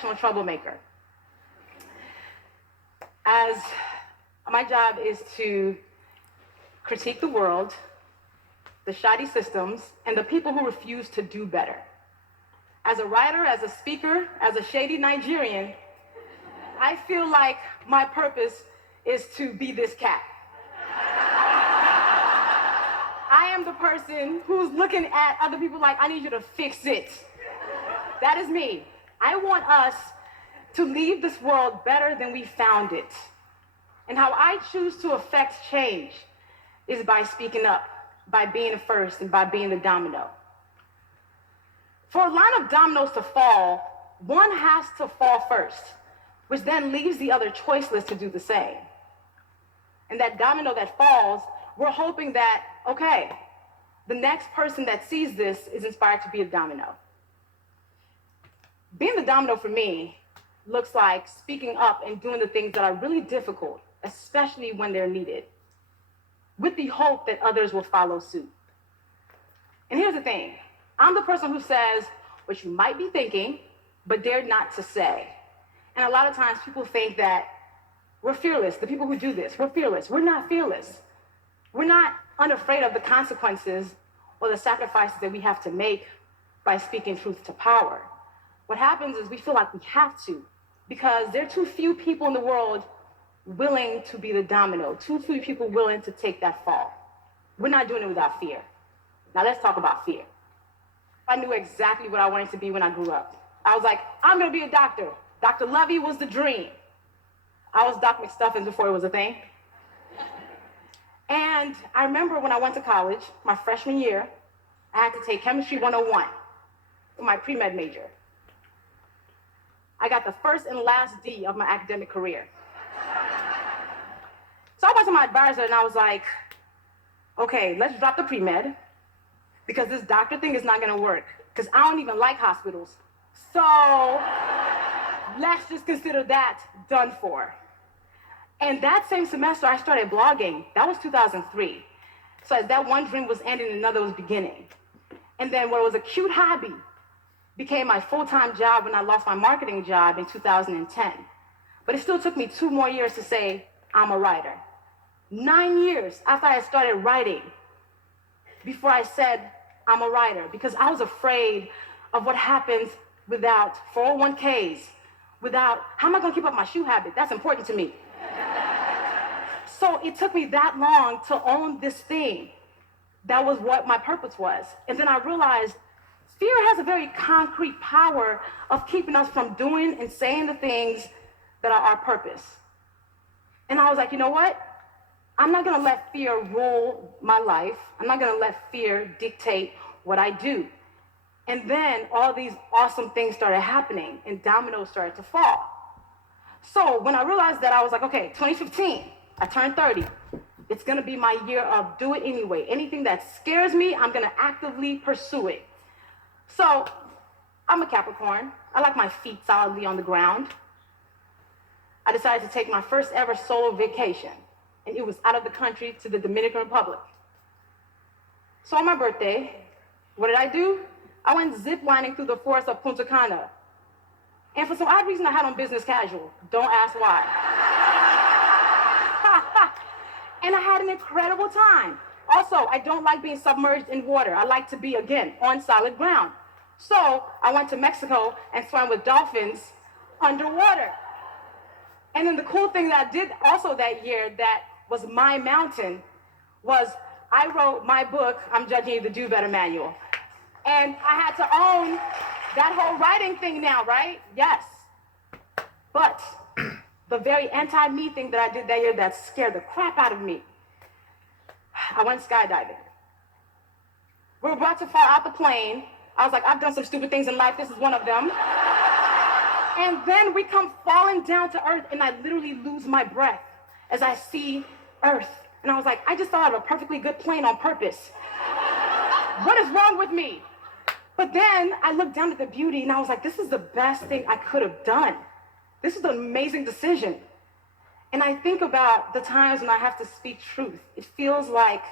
professional troublemaker. As my job is to critique the world, the shoddy systems, and the people who refuse to do better. As a writer, as a speaker, as a shady Nigerian, I feel like my purpose is to be this cat. I am the person who's looking at other people like, I need you to fix it. That is me. I want us to leave this world better than we found it. And how I choose to affect change is by speaking up, by being first, and by being the domino. For a line of dominoes to fall, one has to fall first, which then leaves the other choiceless to do the same. And that domino that falls, we're hoping that, okay, the next person that sees this is inspired to be a domino. Being the domino for me looks like speaking up and doing the things that are really difficult, especially when they're needed, with the hope that others will follow suit. And here's the thing. I'm the person who says what you might be thinking, but dared not to say. And a lot of times people think that we're fearless. The people who do this, we're fearless. We're not fearless. We're not unafraid of the consequences or the sacrifices that we have to make by speaking truth to power. What happens is we feel like we have to, because there are too few people in the world willing to be the domino, too few people willing to take that fall. We're not doing it without fear. Now let's talk about fear. I knew exactly what I wanted to be when I grew up. I was like, I'm gonna be a doctor. Dr. Lovey was the dream. I was Doc McStuffins before it was a thing. And I remember when I went to college, my freshman year, I had to take Chemistry 101 for my pre-med major. I got the first and last D of my academic career. So I went to my advisor and I was like, okay, let's drop the pre-med because this doctor thing is not gonna work because I don't even like hospitals. So let's just consider that done for. And that same semester, I started blogging. That was 2003. So as that one dream was ending, another was beginning. And then what was a cute hobby became my full-time job when I lost my marketing job in 2010. But it still took me 2 more years to say, I'm a writer. 9 years after I started writing, before I said, I'm a writer, because I was afraid of what happens without 401ks, without, how am I gonna keep up my shoe habit? That's important to me. So it took me that long to own this thing. That was what my purpose was. And then I realized fear has a very concrete power of keeping us from doing and saying the things that are our purpose. And I was like, you know what? I'm not gonna let fear rule my life. I'm not gonna let fear dictate what I do. And then all these awesome things started happening and dominoes started to fall. So when I realized that, I was like, okay, 2015, I turned 30. It's gonna be my year of do it anyway. Anything that scares me, I'm gonna actively pursue it. So I'm a Capricorn. I like my feet solidly on the ground. I decided to take my first ever solo vacation, and it was out of the country to the Dominican Republic. So on my birthday, what did I do? I went ziplining through the forest of Punta Cana. And for some odd reason, I had on business casual. Don't ask why. And I had an incredible time. Also, I don't like being submerged in water. I like to be, again, on solid ground. So I went to Mexico and swam with dolphins underwater. And then the cool thing that I did also that year that was my mountain was I wrote my book, I'm Judging You, the Do Better Manual. And I had to own that whole writing thing now, right? Yes. But the very anti-me thing that I did that year that scared the crap out of me, I went skydiving. We were about to fall out the plane. I was like, I've done some stupid things in life. This is one of them. And then we come falling down to earth, and I literally lose my breath as I see earth. And I was like, I just thought of a perfectly good plane on purpose. What is wrong with me? But then I looked down at the beauty, and I was like, this is the best thing I could have done. This is an amazing decision. And I think about the times when I have to speak truth. It feels like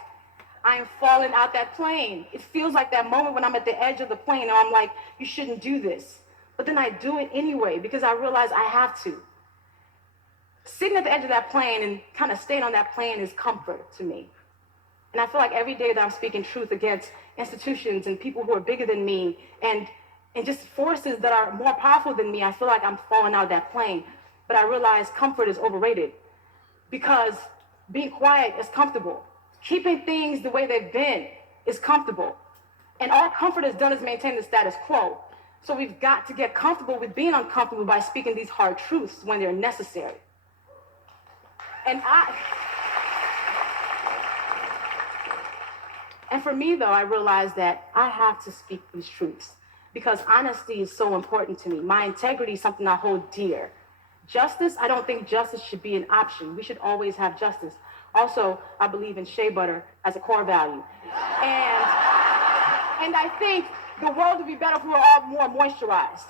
I'm falling out that plane. It feels like that moment when I'm at the edge of the plane and I'm like, you shouldn't do this. But then I do it anyway because I realize I have to. Sitting at the edge of that plane and kind of staying on that plane is comfort to me. And I feel like every day that I'm speaking truth against institutions and people who are bigger than me and just forces that are more powerful than me, I feel like I'm falling out of that plane. But I realize comfort is overrated because being quiet is comfortable. Keeping things the way they've been is comfortable. And all comfort has done is maintain the status quo. So we've got to get comfortable with being uncomfortable by speaking these hard truths when they're necessary. And for me, though, I realized that I have to speak these truths because honesty is so important to me. My integrity is something I hold dear. Justice, I don't think justice should be an option. We should always have justice. Also, I believe in shea butter as a core value. And I think the world would be better if we were all more moisturized.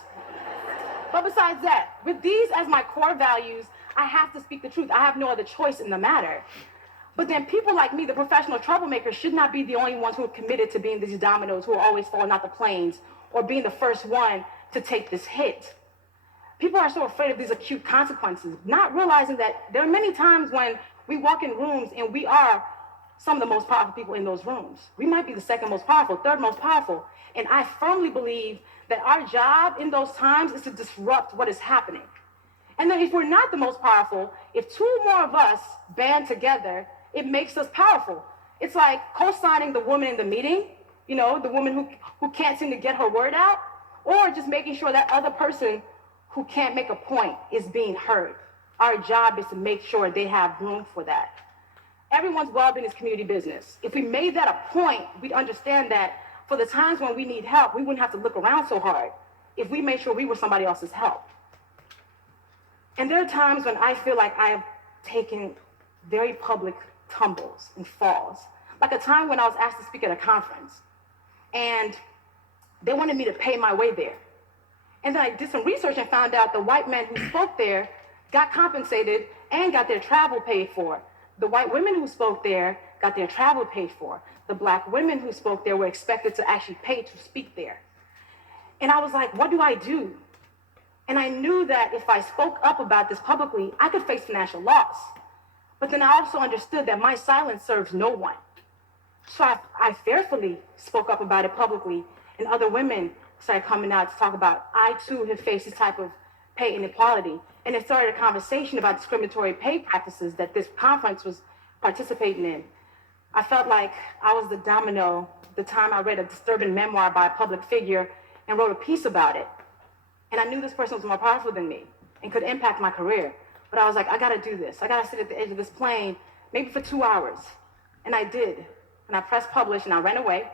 But besides that, with these as my core values, I have to speak the truth. I have no other choice in the matter. But then people like me, the professional troublemakers, should not be the only ones who are committed to being these dominoes who are always falling out the planes or being the first one to take this hit. People are so afraid of these acute consequences, not realizing that there are many times when we walk in rooms and we are some of the most powerful people in those rooms. We might be the second most powerful, third most powerful. And I firmly believe that our job in those times is to disrupt what is happening. And then if we're not the most powerful, if two more of us band together, it makes us powerful. It's like co-signing the woman in the meeting, you know, the woman who can't seem to get her word out, or just making sure that other person who can't make a point is being heard. Our job is to make sure they have room for that. Everyone's well-being is community business. If we made that a point, we'd understand that for the times when we need help, we wouldn't have to look around so hard if we made sure we were somebody else's help. And there are times when I feel like I have taken very public tumbles and falls. Like a time when I was asked to speak at a conference, and they wanted me to pay my way there. And then I did some research and found out the white men who spoke there got compensated and got their travel paid for. The white women who spoke there got their travel paid for. The black women who spoke there were expected to actually pay to speak there. And I was like, what do I do? And I knew that if I spoke up about this publicly, I could face financial loss. But then I also understood that my silence serves no one. So I fearfully spoke up about it publicly, and other women started coming out to talk about, I too have faced this type of pay inequality. And it started a conversation about discriminatory pay practices that this conference was participating in. I felt like I was the domino the time I read a disturbing memoir by a public figure and wrote a piece about it. And I knew this person was more powerful than me and could impact my career. But I was like, I gotta do this. I gotta sit at the edge of this plane, maybe for 2 hours. And I did. And I pressed publish and I ran away.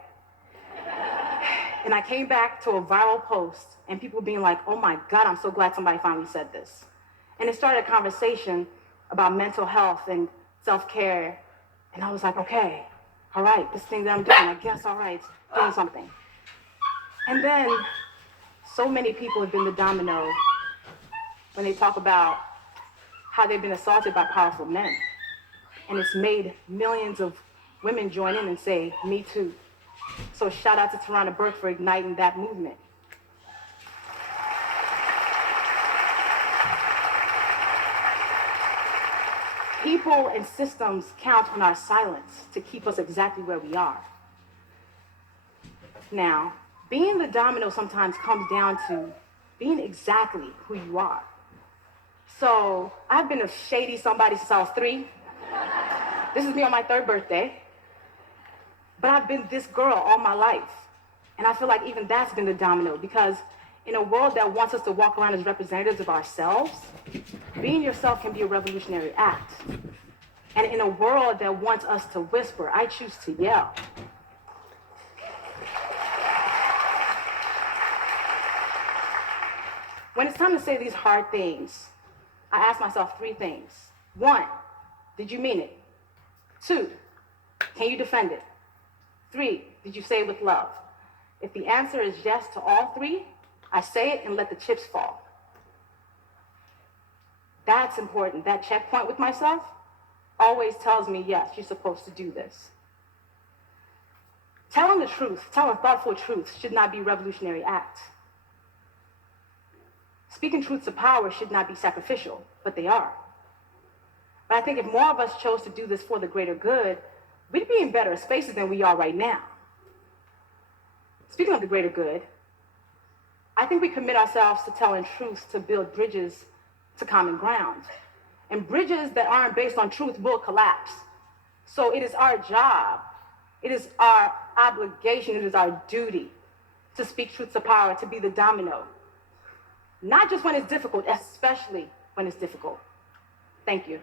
And I came back to a viral post and people being like, oh my God, I'm so glad somebody finally said this. And it started a conversation about mental health and self-care. And I was like, okay, all right, this thing that I'm doing, I guess, all right, it's doing something. And then so many people have been the domino when they talk about how they've been assaulted by powerful men. And it's made millions of women join in and say, me too. So shout out to Tarana Burke for igniting that movement. People and systems count on our silence to keep us exactly where we are. Now, being the domino sometimes comes down to being exactly who you are. So I've been a shady somebody since I was 3. This is me on my 3rd birthday. But I've been this girl all my life. And I feel like even that's been the domino because in a world that wants us to walk around as representatives of ourselves, being yourself can be a revolutionary act. And in a world that wants us to whisper, I choose to yell. When it's time to say these hard things, I ask myself 3 things. 1, did you mean it? 2, can you defend it? 3, did you say it with love? If the answer is yes to all 3, I say it and let the chips fall. That's important. That checkpoint with myself always tells me, yes, you're supposed to do this. Telling the truth, telling thoughtful truth should not be a revolutionary act. Speaking truth to power should not be sacrificial, but they are. But I think if more of us chose to do this for the greater good, we'd be in better spaces than we are right now. Speaking of the greater good, I think we commit ourselves to telling truth to build bridges to common ground. And bridges that aren't based on truth will collapse. So it is our job, it is our obligation, it is our duty to speak truth to power, to be the domino. Not just when it's difficult, especially when it's difficult. Thank you.